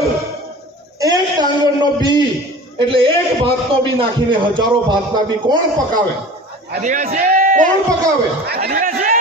અંદર એક ડાંગરનો બી એટલે એક ભાતનો બી નાખીને હજારો ભાતના બી કોણ પકાવે? આદિવાસી! કોણ પકાવે? આદિવાસી!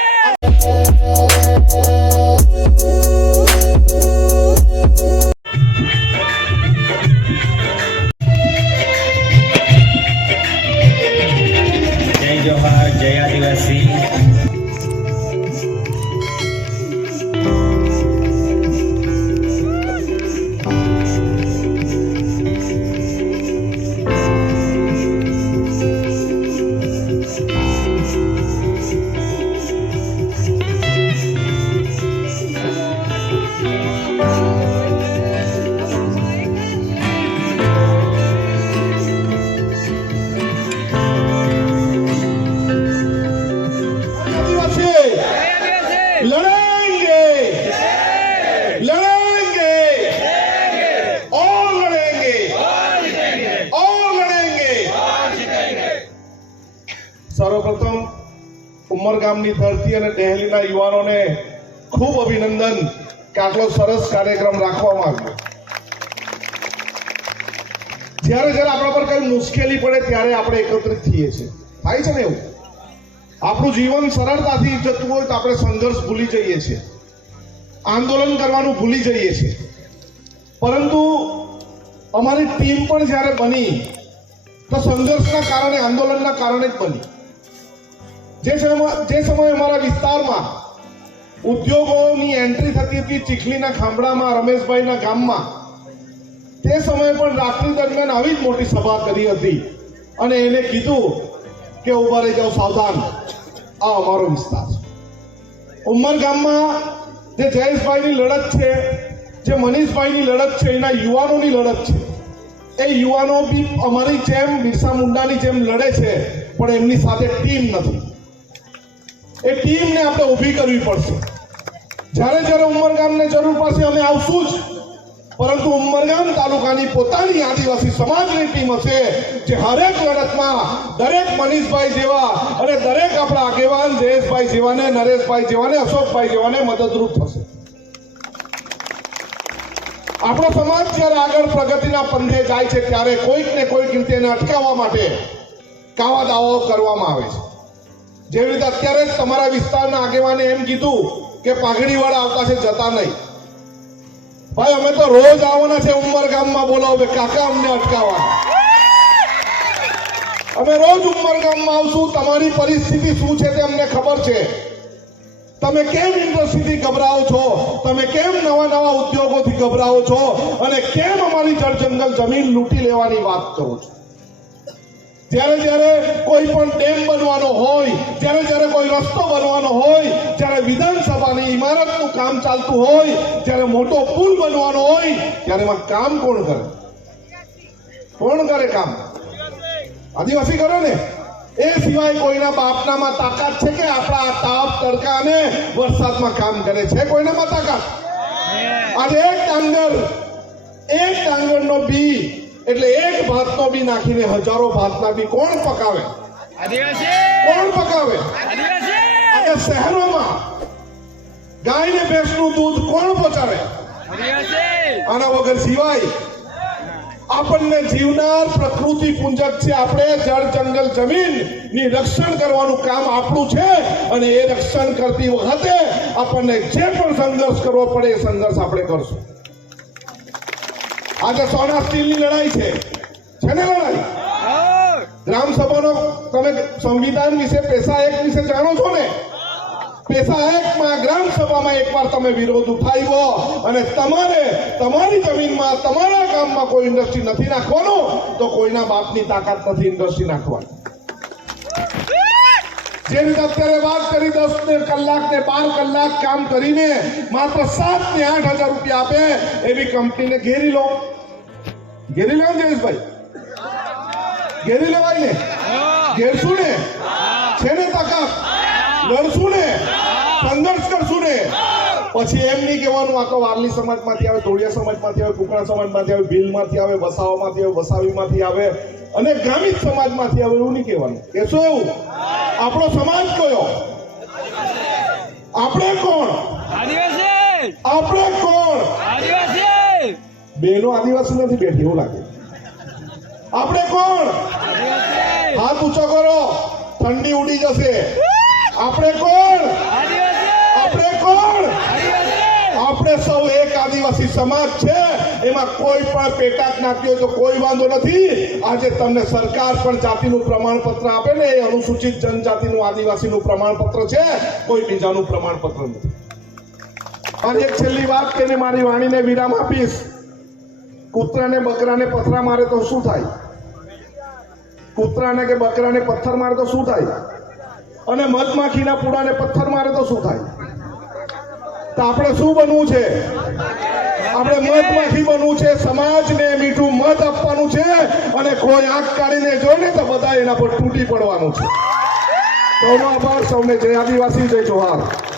આટલો સરસ કાર્યક્રમ રાખવામાં આવ્યો. જ્યારે જ્યારે આપણા પર કઈ મુશ્કેલી પડે ત્યારે આપણે એકત્રિત થઈએ છીએ. થાય છે ને એવું? આપણું જીવન સરળતાથી જતું હોય તો આપણે સંઘર્ષ ભૂલી જઈએ છીએ. આંદોલન કરવાનું ભૂલી જઈએ છીએ. પરંતુ અમારી ટીમ પણ જ્યારે બની, તો સંઘર્ષના કારણે, આંદોલનના કારણે જ બની. જે સમય, જે સમયે અમારા વિસ્તારમાં ઉદ્યોગોની એન્ટ્રી થતી હતી ચીખલીના ખાંભડામાં, રમેશભાઈના ગામમાં. તે સમયે પણ રાત્રિ દરમિયાન આવી જ મોટી સભા કરી હતી. અને એને કીધું કે ઊભા રહી જાઓ સાવધાન. આ અમારો વિસ્તાર છે. ઉમર ગામમાં જે જયેશભાઈની લડત છે, જે મનીષભાઈની લડત છે, એના યુવાનોની લડત છે. એ યુવાનો બી અમારી જેમ બિરસા મુંડાની જેમ લડે છે, પણ એમની સાથે ટીમ નથી. એ ટીમને આપણે ઊભી કરવી પડશે. જ્યારે જ્યારે ઉમરગામને જરૂર પડશે અમે આવશું જ. પરંતુ ઉમરગામ તાલુકાની પોતાની આદિવાસી સમાજની ટીમ હશે જે હરેક લડતમાં દરેક મનીષભાઈ જેવા અને દરેક આપણા આગેવાન જયેશભાઈ જેવાને, નરેશભાઈ જેવાને, અશોકભાઈ જેવાને મદદરૂપ થશે. આપણો સમાજ જ્યારે આગળ પ્રગતિના પંથે જાય છે, ત્યારે કોઈક ને કોઈક રીતે એને અટકાવવા માટે કાવા દાવાઓ કરવામાં આવે છે. જેવી રીતે અત્યારે જ તમારા વિસ્તારના આગેવાને એમ કીધું કે પાઘડીવાળા આવતા છે જતા નહીં. ભાઈ, અમે તો રોજ આવવાના છે ઉમર ગામમાં બોલાવો કાકા અમને અટકાવવા અમે રોજ ઉમરગામમાં આવશું, તમારી પરિસ્થિતિ શું છે તે અમને ખબર છે. તમે કેમ ઇન્ડસ્ટ્રીથી ગભરાઓ છો? તમે કેમ નવા નવા ઉદ્યોગોથી ગભરાઓ છો? અને કેમ અમારી જળ જંગલ જમીન લૂંટી લેવાની વાત કરો છો? જ્યારે જ્યારે કોઈ પણ ડેમ બનવાનો હોય, જ્યારે જ્યારે કોઈ રસ્તો બનવાનો હોય, જ્યારે વિધાનસભાની ઇમારતનું કામ ચાલતું હોય, જ્યારે મોટો પુલ બનવાનો હોય, ત્યારે એમાં કામ કોણ કરે? કોણ કરે કામ? આદિવાસી કરે ને? એ સિવાય કોઈના બાપનામાં તાકાત છે કે આપણા આ તાપ, તડકા અને વરસાદમાં કામ કરે છે? કોઈનામાં તાકાત? આજે એક ડાંગર, એક ડાંગરનો બી એટલે એક ભાતનો બી નાખીને હજારો ભાતના બી કોણ પકાવે? કોણ પકાવે? અને શહેરોમાં ગાય ને ભેંસનું દૂધ કોણ પહોંચાડે? આના વગર સિવાય આપણને જીવનાર પ્રકૃતિ પૂંજક છે. આપણે જળ જંગલ જમીનની રક્ષણ કરવાનું કામ આપણું છે અને એ રક્ષણ કરતી વખતે આપણને જે પણ સંઘર્ષ કરવો પડે એ સંઘર્ષ આપણે કરશું. આજે સોના સ્ટીલની લડાઈ છે છે ને લડાઈ? ગ્રામ સભાનો તમે સંવિધાન વિશે પેશા એક વિશે જાણો છો ને? પેશા એકમાં ગ્રામ સભામાં એકવાર તમે વિરોધ ઉઠાવ્યો અને તમારે તમારી જમીનમાં, તમારા ગામમાં કોઈ ઇન્ડસ્ટ્રી નથી નાખવાનું, તો કોઈના બાપની તાકાત નથી ઇન્ડસ્ટ્રી નાખવાની. જે રીતે અત્યારે વાત કરી દસ ને કલાક ને બાર કલાક કામ કરીને માત્ર સાત ને આઠ હજાર રૂપિયા આપે, એવી કંપનીને ઘેરી લો. ઘેરી લેવા જયેશભાઈ ઘેરી લેવાય ને ઘેરશું ને છે ને તાકાત લડશું ને સંઘર્ષ કરશું ને પછી એમ નહીં કહેવાનું આ તો વારલી સમાજમાંથી આવે ધોળિયા સમાજમાંથી આવે કુકડા સમાજમાંથી આવે ભીલમાંથી આવે વસાવામાંથી આવે વસાવીમાંથી આવે અને ગ્રામીણ સમાજમાંથી આવે એવું નહીં કહેવાનું. કહેશો એવું? આપણો સમાજ કયો? આપણે કોણ? આપણે કોણ? બેનો આદિવાસી નથી બેઠી, એવું લાગે. આપણે કોણ? હાથ ઊંચો કરો. ઠંડી ઉડી જશે. આપણે કોણ? આપણે કોણ? આપણે સૌ એક આદિવાસી સમાજ છે. એમાં કોઈ પણ પેટા જ્ઞાતિ તો કોઈ વાંધો નથી. આજે તમને સરકાર પણ જાતિનું પ્રમાણપત્ર આપે ને, એ અનુસૂચિત જનજાતિનું આદિવાસીનું પ્રમાણપત્ર છે. કોઈ બીજાનું પ્રમાણપત્ર નથી. અને એક છેલ્લી વાત કે મારી વાણીને વિરામ આપીશ. કૂતરાને બકરાને પથરા મારે તો શું થાય? કૂતરાને કે બકરાને પથ્થર મારે તો શું થાય? અને મધમાખીના પૂડાને પથ્થર મારે તો શું થાય? તો આપણે શું બનવું છે? આપણે મધમાખી બનવું છે, સમાજને મીઠું મત આપવાનું છે અને કોઈ આંખ કાઢીને જોઈને તો બધા એના પર તૂટી પડવાનું છે. સૌનો આભાર સૌને. જય આદિવાસી, જય જોહાર.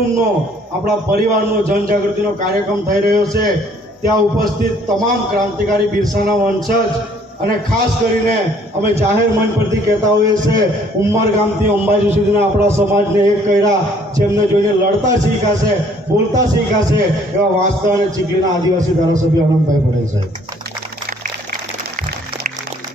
કુટુંબનો, આપણા પરિવારનો જનજાગૃતિનો કાર્યક્રમ થઈ રહ્યો છે. ત્યાં ઉપસ્થિત તમામ ક્રાંતિકારી બિરસાના વંશજ અને ખાસ કરીને અમે જાહેર મંચ પરથી કહેતા હોઈએ છીએ ઉમર ગામથી અંબાજી સુધીના આપણા સમાજને એક કર્યા, જેમને જોઈને લડતા શીખાશે, બોલતા શીખાશે, એવા વાસ્તવ અને ચીકલીના આદિવાસી ધારાસભ્ય આનંદભાઈ પટેલ સાહેબ.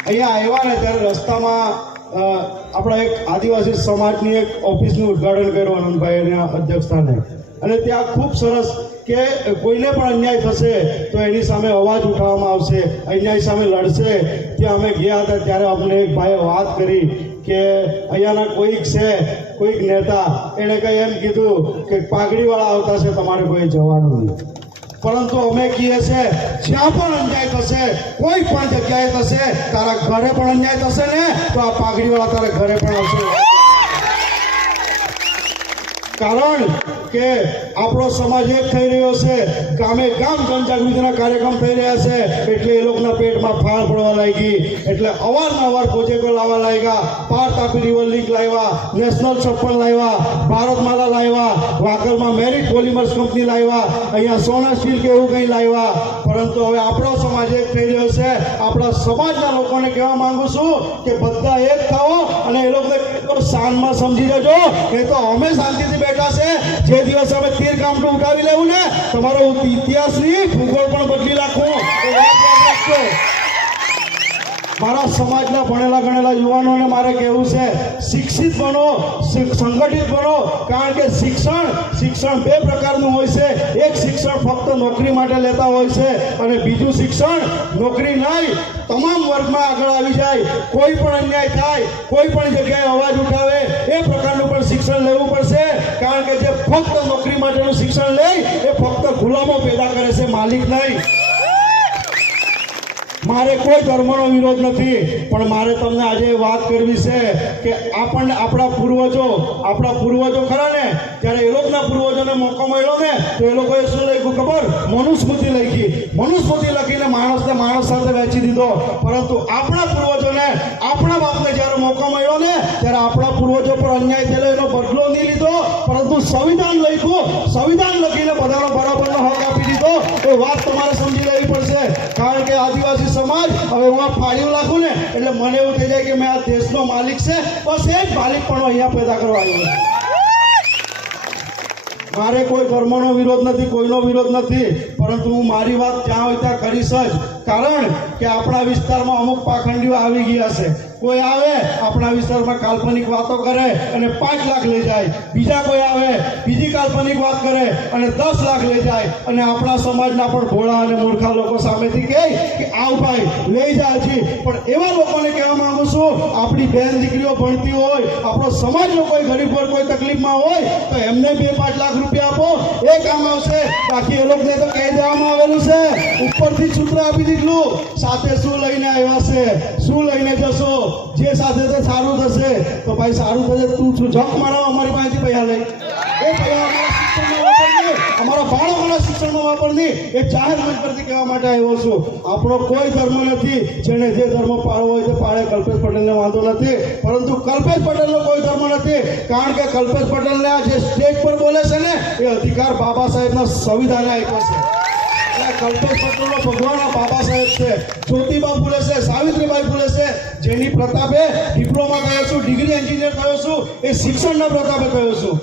અહીંયા આવ્યા ને ત્યારે રસ્તામાં આપણા એક આદિવાસી સમાજની એક ઓફિસનું ઉદ્ઘાટન કર્યું આનંદભાઈ અધ્યક્ષ સ્થાને અને ત્યાં ખૂબ સરસ કે કોઈને પણ અન્યાય થશે તો એની સામે અવાજ ઉઠાવવામાં આવશે, અન્યાય સામે લડશે. ત્યાં અમે ગયા હતા ત્યારે અમને એક ભાઈએ વાત કરી કે અહીંયાના કોઈક છે, કોઈક નેતા. એણે કંઈ એમ કીધું કે પાઘડીવાળા આવતા છે તમારે કોઈ જવાનું નહીં. પરંતુ અમે કહીએ છે જ્યાં પણ અન્યાય થશે, કોઈ પણ જગ્યાએ થશે, તારા ઘરે પણ અન્યાય થશે ને? તો આ પાઘડીવાળા તારા ઘરે પણ આવશે. કારણ કે આપણો સમાજ એક થઈ રહ્યો છે ગામે ગામ જનજાગૃતિના કાર્યક્રમ થઈ રહ્યા છે, એટલે એ લોકોના પેટમાં ફાળ પડવા લાગી. એટલે અવારનવાર પ્રોજેક્ટો લાવવા લાગ્યા, પાર તાપી રિવર લીક લાવ્યા નેશનલ છપ્પન લાવ્યા ભારતમાલા લાવ્યા વાકરમાં મેરિટ પોલિમર્સ કંપની લાવ્યા, અહીંયા સોના સ્ટીલ કે એવું કંઈ લાવ્યા. પરંતુ હવે આપણો સમાજ એક થઈ રહ્યો છે. આપણા સમાજના લોકોને કહેવા માંગુ છું કે બધા એક થાઓ અને એ લોકોને શાનમાં સમજી લેજો એ તો અમે શાંતિથી બેઠા છે. જે દિવસ અમે તીર કામઠું ઉઠાવી લેવું ને, તમારો ઇતિહાસની ભૂગોળ પણ બદલી નાખવું રાખજો. મારા સમાજના ભણેલા ગણેલા યુવાનોને મારે કહેવું છે, શિક્ષિત બનો સંગઠિત બનો, કારણ કે શિક્ષણ શિક્ષણ બે પ્રકારનું હોય છે. એક શિક્ષણ ફક્ત નોકરી માટે લેતા હોય છે અને બીજું શિક્ષણ નોકરી નહીં. તમામ વર્ગમાં આગળ આવી જાય. કોઈ પણ અન્યાય થાય, કોઈ પણ જગ્યાએ અવાજ ઉઠાવે, એ પ્રકારનું પણ શિક્ષણ લેવું પડશે. કારણ કે જે ફક્ત નોકરી માટેનું શિક્ષણ લે, એ ફક્ત ગુલામો પેદા કરે છે, માલિક નહીં. મારે કોઈ ધર્મનો વિરોધ નથી, પણ મારે તમને આજે વાત કરવી છે કે આપણને આપણા પૂર્વજો આપણા પૂર્વજો ખરા ને? જ્યારે એ લોકોના પૂર્વજોને મોકો મળ્યો ને, તો એ લોકોએ શું લખ્યું ખબર? મનુસ્મૃતિ લખી. મનુસ્મૃતિ લખીને માણસને માણસ સાથે વહેંચી દીધો. પરંતુ આપણા પૂર્વજોને, આપણા બાપને જ્યારે મોકો મળ્યો ને, ત્યારે આપણા પૂર્વજો પર અન્યાય થયેલો, એનો બદલો નહીં લીધો. પરંતુ સંવિધાન લખ્યું. સંવિધાન લખીને બધાનો બરાબરનો હક આપી દીધો. એ વાત તમારે સમજી લેવી પડશે. કારણ કે આદિવાસી સમાજ, હવે હું આ ફાળીઓ લાખું ને, એટલે મને એવું થઈ જાય કે મેં આ દેશનો માલિક છે, બસ એ જ માલિક પણ અહીંયા પેદા કરવા આવ્યો મારે કોઈ ધર્મનો વિરોધ નથી, કોઈનો વિરોધ નથી, પરંતુ હું મારી વાત ત્યાં હોય ત્યાં કરીશ જ. કારણ કે આપણા વિસ્તારમાં અમુક પાખંડીઓ આવી ગયા છે. કોઈ આવે, આપણા વિસ્તારમાં કાલ્પનિક વાતો કરે અને પાંચ લાખ લઈ જાય. બીજા કોઈ આવે, બીજી કાલ્પનિક વાત કરે અને દસ લાખ લઈ જાય. અને આપણા સમાજના પણ ભોળા અને મૂર્ખા લોકો સામેથી કહે કે, આવ ભાઈ, લઈ જાય છે પણ એવા લોકોને કહેવા માંગુ છું, આપણી બેન દીકરીઓ ભણતી હોય, આપણો સમાજનો કોઈ ગરીબ વર્ગ કોઈ તકલીફમાં હોય, તો એમને બે પાંચ લાખ રૂપિયા આપો. એ કામ આવશે. બાકી એ લોકોને તો કહી દેવામાં આવેલું છે. ઉપરથી સૂત્ર આપી દીધું. સાથે શું લઈને આવ્યા છે? શું લઈને જશો? જે સાથે તો સારું થશે, તો ભાઈ સારું થશે, તું છું. જપ મારા અમારી પાસેથી પૈસા લઈ એ પૈસા અમારા બાળકોના શિક્ષણમાં વાપરની. એ જાહેર મંચ પરથી કહેવા માટે આવ્યો છું. આપણો કોઈ ધર્મ નથી. જેને જે ધર્મ પાળવો હોય તે પાળે કલ્પેશ પટેલને વાંધો નથી. પરંતુ કલ્પેશ પટેલનો કોઈ ધર્મ નથી. કારણ કે કલ્પેશ પટેલને આ જે સ્ટેજ પર બોલે છે ને, એ અધિકાર બાબા સાહેબના સંવિધાને આપ્યો છે. કલ્પેશ પટેલનો ભગવાન બાબા સાહેબ છે, જ્યોતિબા ફૂલે છે, સાવિત્રીબાઈ ફૂલે છે, જેની પ્રતાપે ડિપ્લોમા થયો છું ડિગ્રી એન્જિનિયર થયો છું, એ શિક્ષણના પ્રતાપે થયો છું.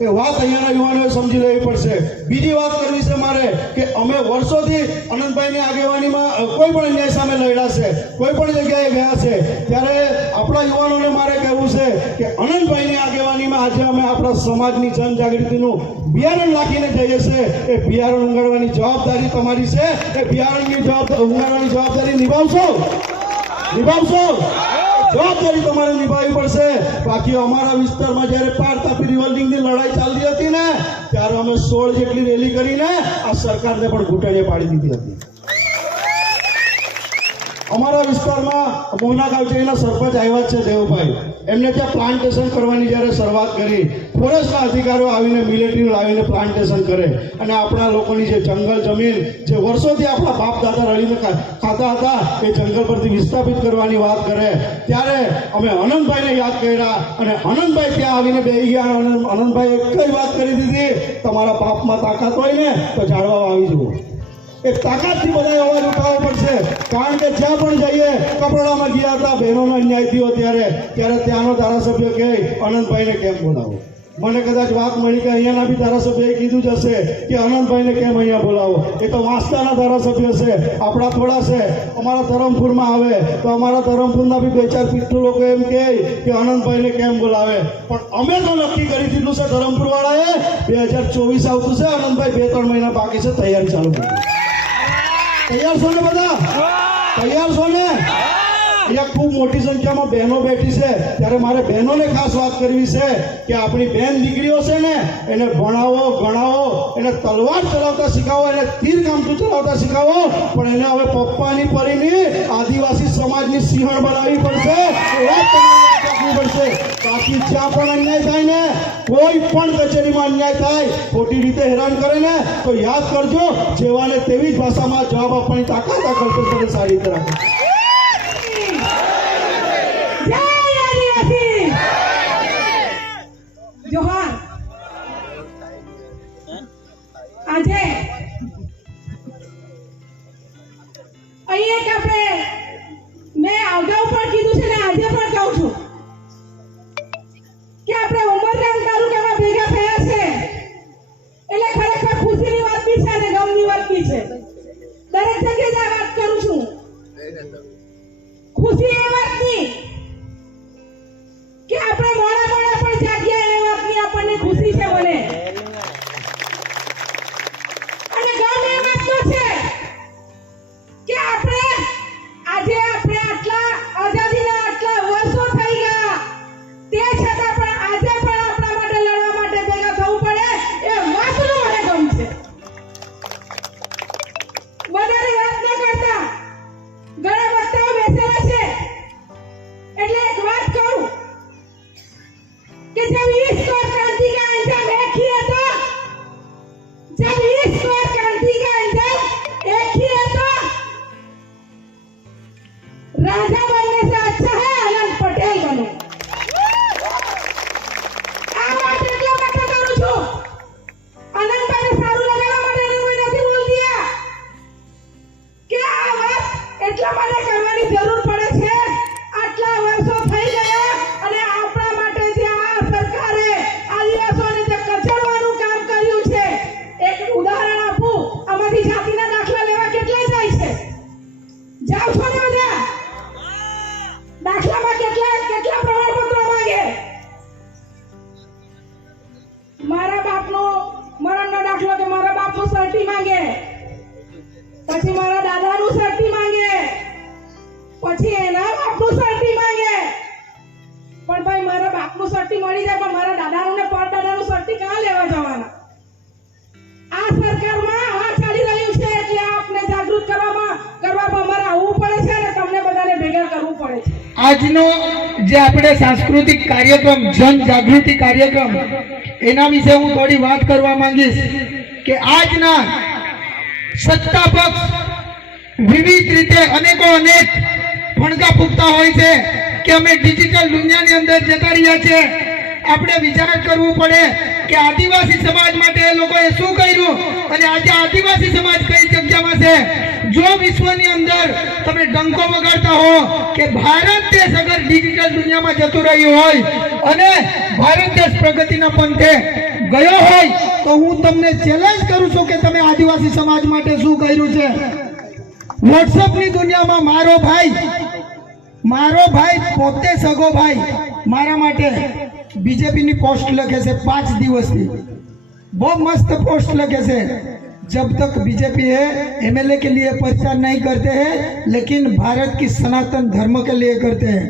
એ વાત અહીંયાના યુવાનોએ સમજી લેવી પડશે. બીજી વાત કરવી છે મારે કે અમે વર્ષોથી અનંતભાઈની આગેવાનીમાં કોઈ પણ અન્યાય સામે લડ્યા છે, કોઈ પણ જગ્યાએ ગયા છે, ત્યારે આપણા યુવાનોને મારે કહેવું છે કે અનંતભાઈની આગેવાનીમાં આજે અમે આપણા સમાજની જનજાગૃતિનું બિયારણ રાખીને જઈએ છીએ. એ બિયારણ ઉંગાડવાની જવાબદારી તમારી છે. એ બિયારણની જવાબ, ઉંગાડવાની જવાબદારી નિભાવશો. નિભાવશો. જવાબદારી તમારે નિભાવવી પડશે. બાકી અમારા વિસ્તારમાં જ્યારે પાર તાપી રિવોલ્વિંગની લડાઈ ચાલતી હતી ને, ત્યારે અમે સોળ જેટલી રેલી કરીને આ સરકારને પણ ઘૂંટણીએ પાડી દીધી હતી. અમારા વિસ્તારમાં મોહના ગાવચેરીના સરપંચ આવ્યા છે દેવભાઈ એમને ત્યાં પ્લાન્ટેશન કરવાની જ્યારે શરૂઆત કરી, ફોરેસ્ટના અધિકારીઓ આવીને મિલિટરી લાવીને પ્લાન્ટેશન કરે અને આપણા લોકોની જે જંગલ જમીન, જે વર્ષોથી આપણા બાપ દાદા રળીને ખાતા હતા, એ જંગલ પરથી વિસ્થાપિત કરવાની વાત કરે. ત્યારે અમે અનંતભાઈને યાદ કર્યા અને અનંતભાઈ ત્યાં આવીને બેસી ગયા અનંતભાઈ એક જ વાત કરી દીધી? તમારા પાપમાં તાકાત હોય ને, તો ઝાડવા આવી જવું એ તાકાતથી બધા અવાજ ઉઠાવવો પડશે. કારણ કે જ્યાં પણ જઈએ, કપડામાં ગયા હતા બહેનોનો અન્યાય થયો ત્યારે ત્યારે ત્યાંનો ધારાસભ્ય કહે, અનંતભાઈને કેમ બોલાવો? મને કદાચ વાત મળી કે અહીંયાના બી ધારાસભ્યએ કીધું જ હશે કે, અનંતભાઈને કેમ અહીંયા બોલાવો? એ તો વાંસદાના ધારાસભ્ય છે, આપણા થોડા છે. અમારા ધરમપુરમાં આવે, તો અમારા ધરમપુરના બી બે ચાર પીઠું લોકો એમ કહે કે, અનંતભાઈને કેમ બોલાવે? પણ અમે તો નક્કી કરી દીધું છે ધરમપુરવાળાએ, બે હજાર ચોવીસ આવતું છે, અનંતભાઈ બે ત્રણ મહિના બાકી છે, તૈયારી ચાલુ કરી તૈયાર છો ને બધા? તૈયાર છો ને? અહીંયા ખૂબ મોટી સંખ્યામાં બહેનો બેઠી છે. ત્યારે મારે બહેનોને ખાસ વાત કરવી છે કે આપણી બહેન દીકરીઓ છે ને, એને ભણાવો, ગણાવો, એને તલવાર ચલાવતા શીખાવો, એને તીર કામતું ચલાવતા શીખાવો, પણ એને હવે પપ્પાની પરીની આદિવાસી સમાજની સિંહણ બનાવવી પડશે. એવા આપવી પડશે. બાકી જ્યાં પણ અન્યાય થાય ને, કોઈ પણ કચેરીમાં અન્યાય થાય, ખોટી રીતે હેરાન કરે ને, તો યાદ કરજો, જેવાને તેવી જ ભાષામાં જવાબ આપવાની તાકાત આ કલ્પેશ્વરે સારી રીતે રાખો. આજે અહીંયા આપણે મેં અગાઉ પણ કીધું છે ને, આજે પણ કહું છું. What are આજનો જે આપણે સાંસ્કૃતિક કાર્યક્રમ જન જાગૃતિ કાર્યક્રમ, એના વિશે હું થોડી વાત કરવા માંગીશ કે આજના સત્તા પક્ષ વિવિધ રીતે અનેકો અનેક ફણકા ફૂંકતા હોય છે કે અમે ડિજિટલ દુનિયાની અંદર જતા રહ્યા છે. આપણે વિચાર કરવું પડે કે આદિવાસી સમાજ માટે એ લોકોએ શું કર્યું? અને આજે આદિવાસી સમાજ કઈ જગ્યામાં છે? જો વિશ્વની અંદર તમે ડંકો વગાડતા હો કે ભારત દેશ અગર ડિજિટલ દુનિયામાં જતું રહ્યું હોય અને ભારત દેશ પ્રગતિના પંથે ગયો હોય, તો હું તમને ચેલેન્જ કરું છું કે તમે આદિવાસી સમાજ માટે શું કર્યું છે? વોટ્સઅપની દુનિયામાં મારો ભાઈ મારો ભાઈ પોતે સગો ભાઈ, મારા માટે બીજેપીની પોસ્ટ લખે છે પાંચ દિવસની. બહુ મસ્ત પોસ્ટ લખે છે. जब तक बीजेपी है एमएलए के लिए प्रचार नहीं करते हैं लेकिन भारत की सनातन धर्म के लिए करते हैं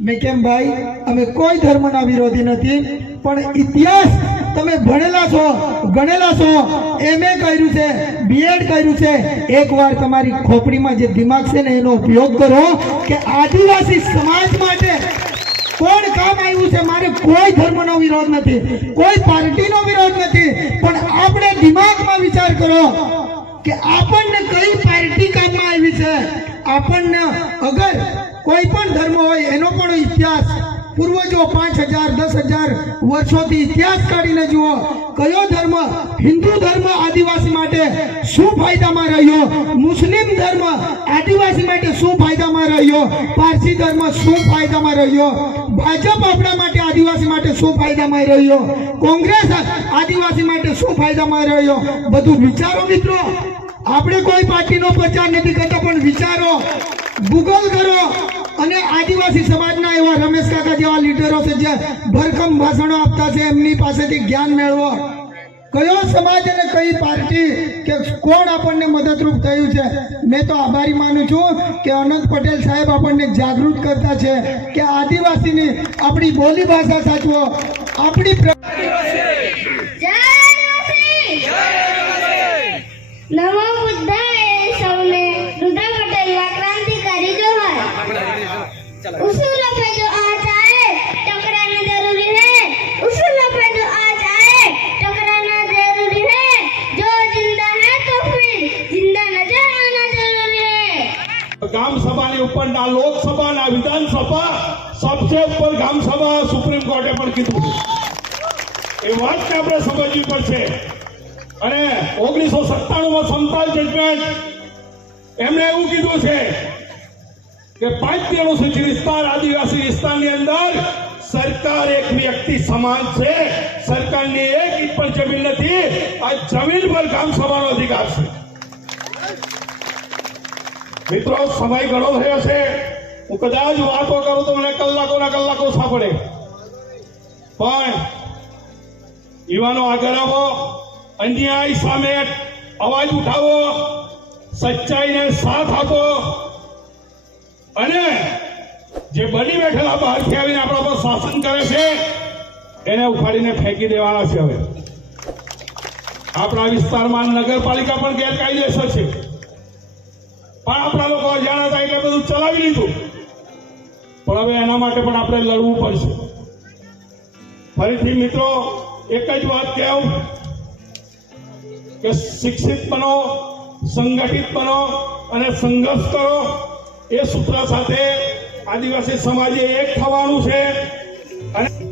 મેં કેમ ભાઈ, અમે કોઈ ધર્મના વિરોધી નથી, પણ ઇતિહાસ તમે ભણેલા છો, ગણેલા છો એમએ કર્યું છે બીએડ કર્યું છે. એકવાર તમારી ખોપડીમાં જે દિમાગ છે ને, એનો ઉપયોગ કરો કે આદિવાસી સમાજ માટે કોણ કામ આવ્યું છે? મારે કોઈ ધર્મનો વિરોધ નથી, કોઈ પાર્ટીનો વિરોધ નથી, પણ આપણે દિમાગમાં વિચાર કરો કે આપણને કઈ પાર્ટી કામમાં આવી છે? આપણને અગર કોઈ પણ ધર્મ હોય, એનો પણ ઇતિહાસ પૂર્વજો પાંચ હજાર, દસ હજાર વર્ષોથી ઇતિહાસ કાઢીને જુઓ, કયો ધર્મ હિન્દુ ધર્મ આદિવાસી માટે શું ફાયદામાં રહ્યો? મુસ્લિમ ધર્મ આદિવાસી માટે શું ફાયદામાં રહ્યો? પારસી ધર્મ શું ફાયદામાં રહ્યો? ભાજપ આપણા માટે આદિવાસી માટે શું ફાયદામાં રહ્યો? કોંગ્રેસ આદિવાસી માટે શું ફાયદામાં રહ્યો? બધું વિચારો મિત્રો. આપણે કોઈ પાર્ટીનો પ્રચાર નથી કરતા, પણ વિચારો. ગૂગલ કરો. અને આદિવાસી સમાજના એવા રમેશ કાકા જેવા લીડરો છે, જે ભરખમ ભાષણો આપતા છે, એમની પાસેથી જ્ઞાન મેળવો. કયો સમાજ અને કઈ પાર્ટી કે કોણ આપણને મદદરૂપ થયું છે? મેં તો આભારી માનું છું કે અનંત પટેલ સાહેબ આપણને જાગૃત કરતા છે કે આદિવાસીની આપણી બોલી ભાષા સાચવો. આપણી સબસે ઉપર ગામસભા સુપ્રીમ કોર્ટે પણ કીધું એ વાતને આપણે સમજવી પડશે. અને ઓગણીસો સત્તાણુંમાં સંતાલ જજમેન્ટ એમણે એવું કીધું છે કે પાંચથી અનુસૂચિત વિસ્તાર આદિવાસી વિસ્તારની અંદર સરકાર એક વ્યક્તિ સમાન છે. સરકારની એક પણ જમીન નથી. આ જમીન પર ગામ સભાનો અધિકાર છે. મિત્રો, સમય ઘણો થયો છે. હું કદાચ વાતો કરું તો મને કલાકોના કલાકો સાંભળે. પણ યુવાનો આગળ આવો, અન્યાય સામે અવાજ ઉઠાવો, સચ્ચાઈને સાથ આપો. અને જે બની બેઠેલા બહારથી આવીને આપણા પર શાસન કરે છે, એને ઉખાડીને ફેંકી દેવાના છે હવે. આપણા વિસ્તારમાં નગરપાલિકા પણ ગેરકાયદેસર છે. પણ આપણા લોકો અજાણ હતા એટલે બધું ચલાવી લીધું. પણ હવે એના માટે પણ આપણે લડવું પડશે. ફરીથી મિત્રો, એક જ વાત કહેવું કે શિક્ષિત બનો, સંગઠિત બનો અને સંઘર્ષ કરો. એ સૂત્ર સાથે આદિવાસી સમાજે એક થવાનું છે. અને